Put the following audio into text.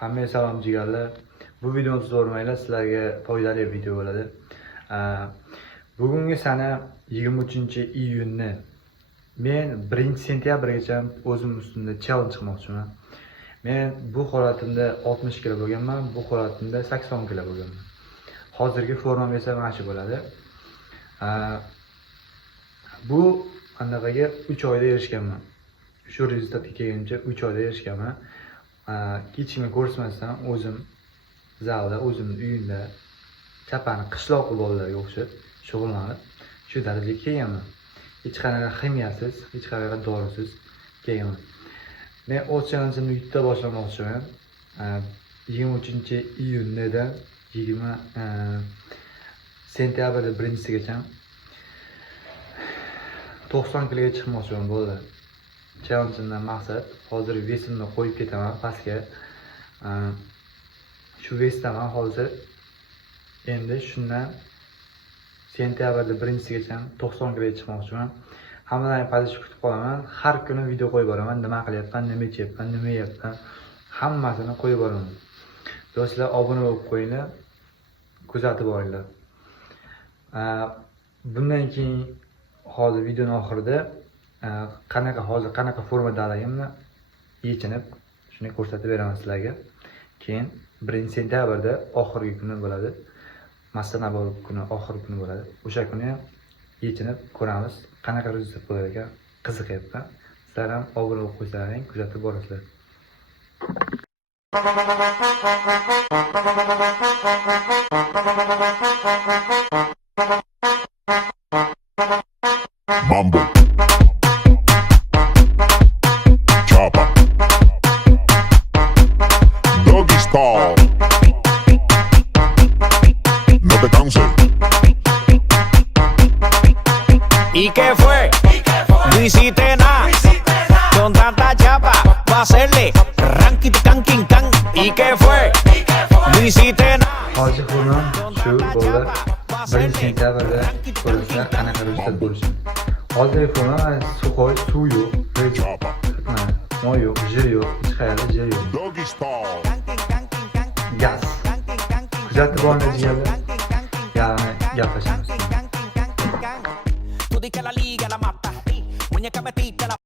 Hammaga salom jigarlar. Bu videoni so'rmanglar, sizlarga foydali video bo'ladi. Bugungi sana 23-iyunni men 1-sentyabrgacha o'zim ustimda challenge qilmoqchiman. Men bu holatimda 60 kg bo'lganman, bu holatimda 80 kg bo'lganman. Hozirgi formam esa mana shu bo'ladi. Bu anaqaga 3 oyda erishganman. Shu rezultatga kelguncha 3 oyda erishganman. Hech kimga ko'rsatmasdan o'zim zalda, o'zim uyimda chapani qishloq bolalarga o'xshab shug'ullanib shu darajaga kelganman. Hech qanaqa ximiyasiz, hech qanaqa dorisiz kelganman. Men o'z challenge'imni bitta boshlamoqchiman. 23-iyundan 20-sentyabrda birinchisigacha 90 kg chiqmoqchiman bolalar. Challenge'imdan maqsad hozir vesimni qo'yib ketaman pastga. Shu vesdaman hozir. Endi shundan sentyabrda birinchisigacha 90 kg chiqmoqchiman. Hammalarni paydoshib kutib qolaman. Har kuni video qo'yib boraman. Nima qilyapman, nima yeyapman, nima yeyapman, hammasini qo'yib boraman. Do'stlar, obuna bo'lib qo'yinglar, kuzatib boringlar. Bundan keyin hozir videoning oxirida qanaqa formadaligimni yechinib shuni ko'rsatib beraman sizlarga. Keyin 1-sentyabrda oxirgi kuni bo'ladi. Masana bo'lib kuni, oxirgi kuni bo'ladi. O'sha kuni ham yechinib ko'ramiz, qanaqa rezultat bo'lar ekan. Qiziqyapman. Sizlar ham obuna bo'lib qo'ysalaring, kuzatib borasizlar. Mambo Chapa Doggy Style No te canses ¿Y qué fue? No hiciste nada con tanta chapa va a hacerle ranking canking can. ¿Y qué fue? No hiciste nada. Hozir formam shu bolalar 1-sentyabrda ko'rasizlar qanaqa rezultat bo'lishini. Hozirgi formam suv yo'q, moy yo'q, jir yo'q, hech qayerda jir yo'q. Doggy Style Gaz. Kuzatib boringlar jigarlar. Ya'ni gaplashamiz. Tú di que la liga la mata, muñeca metiste la